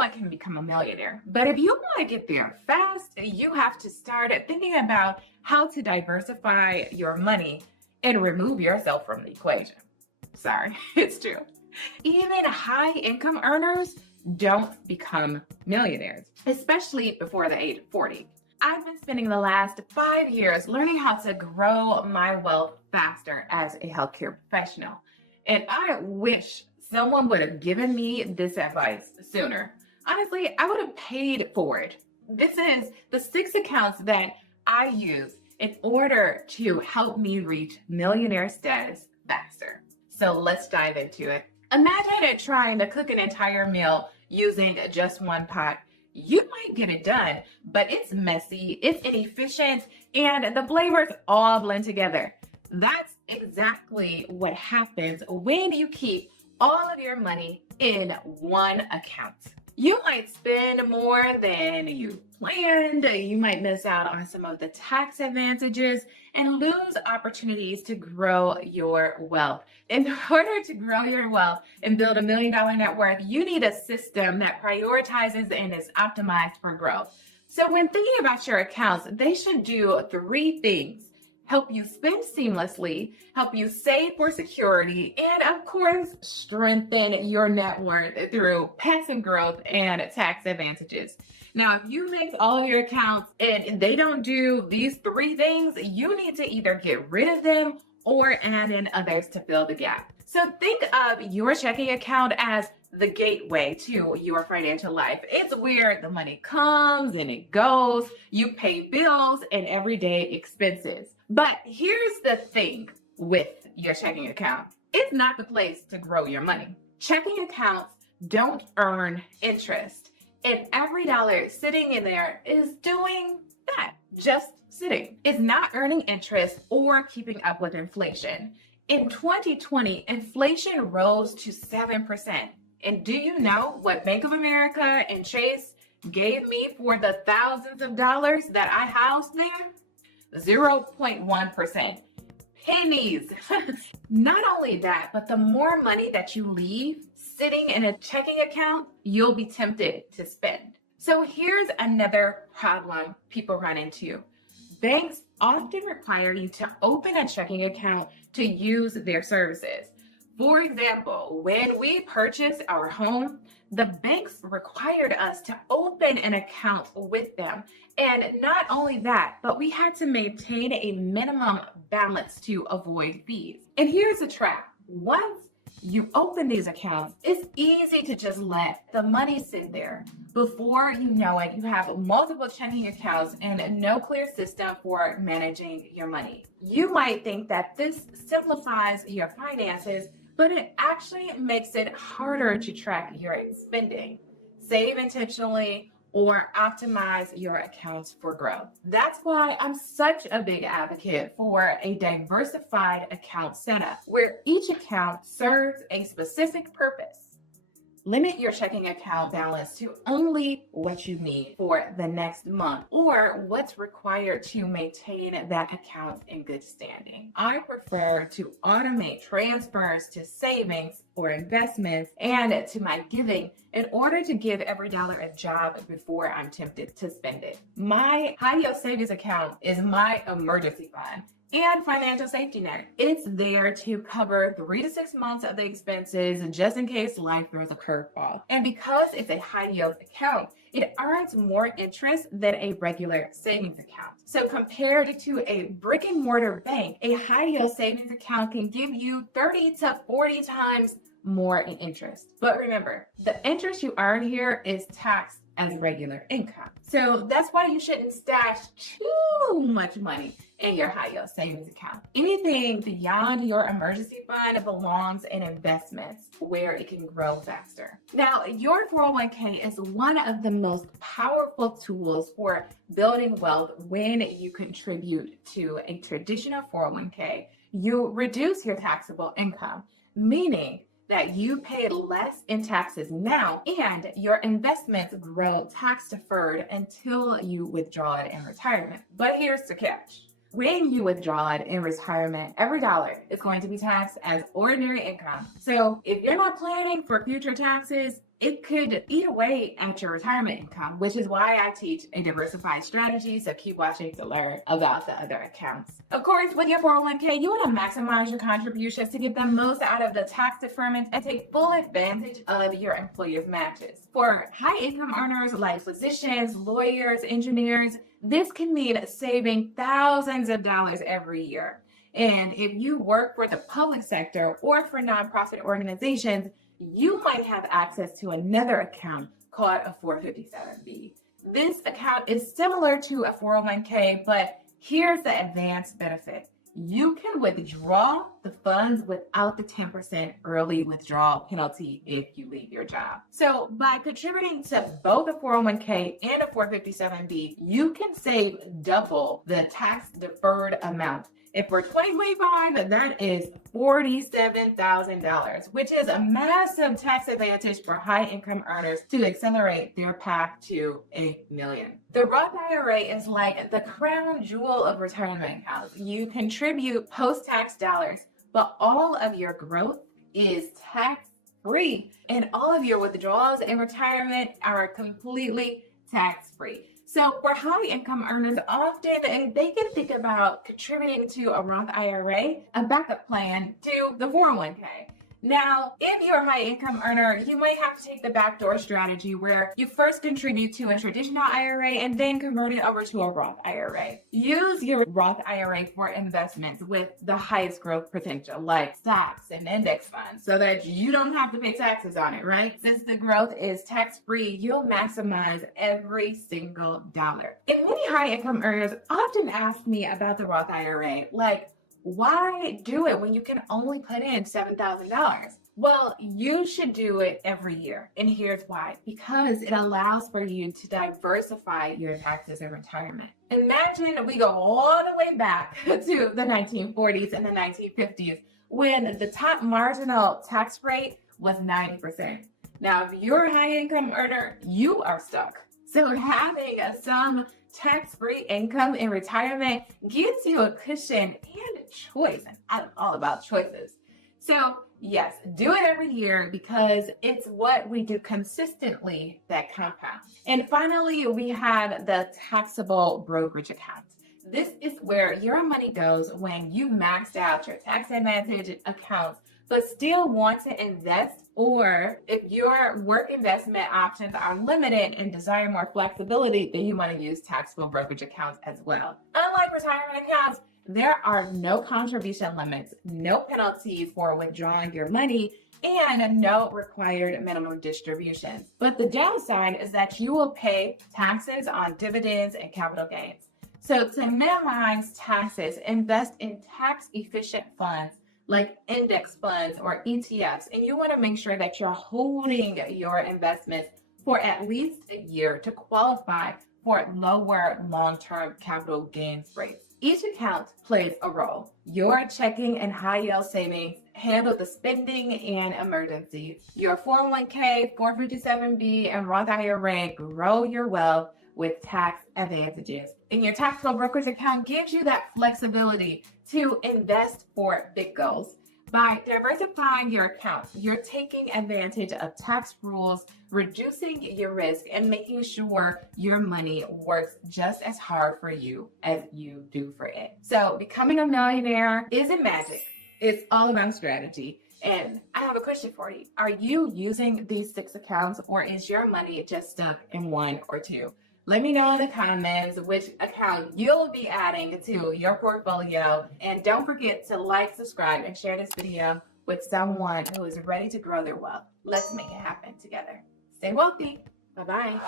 anyone can become a millionaire. But if you want to get there fast, you have to start thinking about how to diversify your money and remove yourself from the equation. Sorry, it's true. Even high income earners don't become millionaires, especially before the age of 40. I've been spending the last 5 years learning how to grow my wealth faster as a healthcare professional. And I wish someone would have given me this advice sooner. Honestly, I would have paid for it. This is the 6 accounts that I use in order to help me reach millionaire status faster. So let's dive into it. Imagine trying to cook an entire meal using just one pot. You might get it done, but it's messy, it's inefficient, and the flavors all blend together. That's exactly what happens when you keep all of your money in one account. You might spend more than you planned. You might miss out on some of the tax advantages and lose opportunities to grow your wealth. In order to grow your wealth and build $1 million net worth, you need a system that prioritizes and is optimized for growth. So when thinking about your accounts, they should do 3 things: help you spend seamlessly, help you save for security, and of course, strengthen your net worth through passive growth and tax advantages. Now, if you make all of your accounts and they don't do these 3 things, you need to either get rid of them or add in others to fill the gap. So think of your checking account as the gateway to your financial life. It's where the money comes and it goes. You pay bills and everyday expenses. But here's the thing with your checking account. It's not the place to grow your money. Checking accounts don't earn interest. And every dollar sitting in there is doing that, just sitting. It's not earning interest or keeping up with inflation. In 2020, inflation rose to 7%. And do you know what Bank of America and Chase gave me for the thousands of dollars that I housed there? 0.1%. Pennies. Not only that, but the more money that you leave sitting in a checking account, you'll be tempted to spend. So here's another problem people run into. Banks often require you to open a checking account to use their services. For example, when we purchased our home, the banks required us to open an account with them. And not only that, but we had to maintain a minimum balance to avoid fees. And here's the trap. Once you open these accounts, it's easy to just let the money sit there. Before you know it, you have multiple checking accounts and no clear system for managing your money. You might think that this simplifies your finances, but it actually makes it harder to track your spending, save intentionally, or optimize your accounts for growth. That's why I'm such a big advocate for a diversified account setup, where each account serves a specific purpose. Limit your checking account balance to only what you need for the next month or what's required to maintain that account in good standing. I prefer to automate transfers to savings or investments and to my giving in order to give every dollar a job before I'm tempted to spend it. My high yield savings account is my emergency fund and financial safety net. It's there to cover 3 to 6 months of the expenses just in case life throws a curveball. And because it's a high yield account, it earns more interest than a regular savings account. So compared to a brick and mortar bank, a high yield savings account can give you 30 to 40 times more in interest. But remember, the interest you earn here is taxed as regular income. So that's why you shouldn't stash too much money in your high yield savings account. Anything beyond your emergency fund belongs in investments where it can grow faster. Now, your 401k is one of the most powerful tools for building wealth when you contribute to a traditional 401k. You reduce your taxable income, meaning that you pay less in taxes now and your investments grow tax deferred until you withdraw it in retirement. But here's the catch. When you withdraw it in retirement, every dollar is going to be taxed as ordinary income. So if you're not planning for future taxes, it could eat away at your retirement income, which is why I teach a diversified strategy. So keep watching to learn about the other accounts. Of course, with your 401k, you want to maximize your contributions to get the most out of the tax deferment and take full advantage of your employer's matches. For high income earners like physicians, lawyers, engineers, this can mean saving thousands of dollars every year. And if you work for the public sector or for nonprofit organizations, you might have access to another account called a 457B. This account is similar to a 401k, but here's the advanced benefit. You can withdraw the funds without the 10% early withdrawal penalty if you leave your job. So by contributing to both a 401k and a 457B, you can save double the tax deferred amount. If for 2025, that is $47,000, which is a massive tax advantage for high income earners to accelerate their path to $1 million. The Roth IRA is like the crown jewel of retirement accounts. You contribute post-tax dollars, but all of your growth is tax-free, and all of your withdrawals in retirement are completely tax-free. So for high income earners, often they can think about contributing to a Roth IRA, a backup plan to the 401k. Now, if you're a high income earner, you might have to take the backdoor strategy where you first contribute to a traditional IRA and then convert it over to a Roth IRA. Use your Roth IRA for investments with the highest growth potential, like stocks and index funds, so that you don't have to pay taxes on it, right? Since the growth is tax-free, you'll maximize every single dollar. And many high income earners often ask me about the Roth IRA, like, why do it when you can only put in $7,000? Well, you should do it every year. And here's why. Because it allows for you to diversify your taxes in retirement. Imagine we go all the way back to the 1940s and the 1950s when the top marginal tax rate was 90%. Now, if you're a high income earner, you are stuck. So having some tax-free income in retirement gives you a cushion and a choice. And I'm all about choices. So yes, do it every year because it's what we do consistently that compounds. And finally, we have the taxable brokerage account. This is where your money goes when you maxed out your tax advantage accounts, but still want to invest, or if your work investment options are limited and desire more flexibility, then you want to use taxable brokerage accounts as well. Unlike retirement accounts, there are no contribution limits, no penalties for withdrawing your money, and no required minimum distributions. But the downside is that you will pay taxes on dividends and capital gains. So to minimize taxes, invest in tax-efficient funds like index funds or ETFs, and you want to make sure that you're holding your investments for at least a year to qualify for lower long-term capital gains rates. Each account plays a role. Your checking and high yield savings handle the spending and emergencies. Your 401k, 457B, and Roth IRA grow your wealth with tax advantages. And your taxable brokerage account gives you that flexibility to invest for big goals. By diversifying your accounts, you're taking advantage of tax rules, reducing your risk, and making sure your money works just as hard for you as you do for it. So becoming a millionaire isn't magic. It's all about strategy. And I have a question for you. Are you using these 6 accounts, or is your money just stuck in 1 or 2? Let me know in the comments which account you'll be adding to your portfolio. And don't forget to like, subscribe, and share this video with someone who is ready to grow their wealth. Let's make it happen together. Stay wealthy. Bye-bye.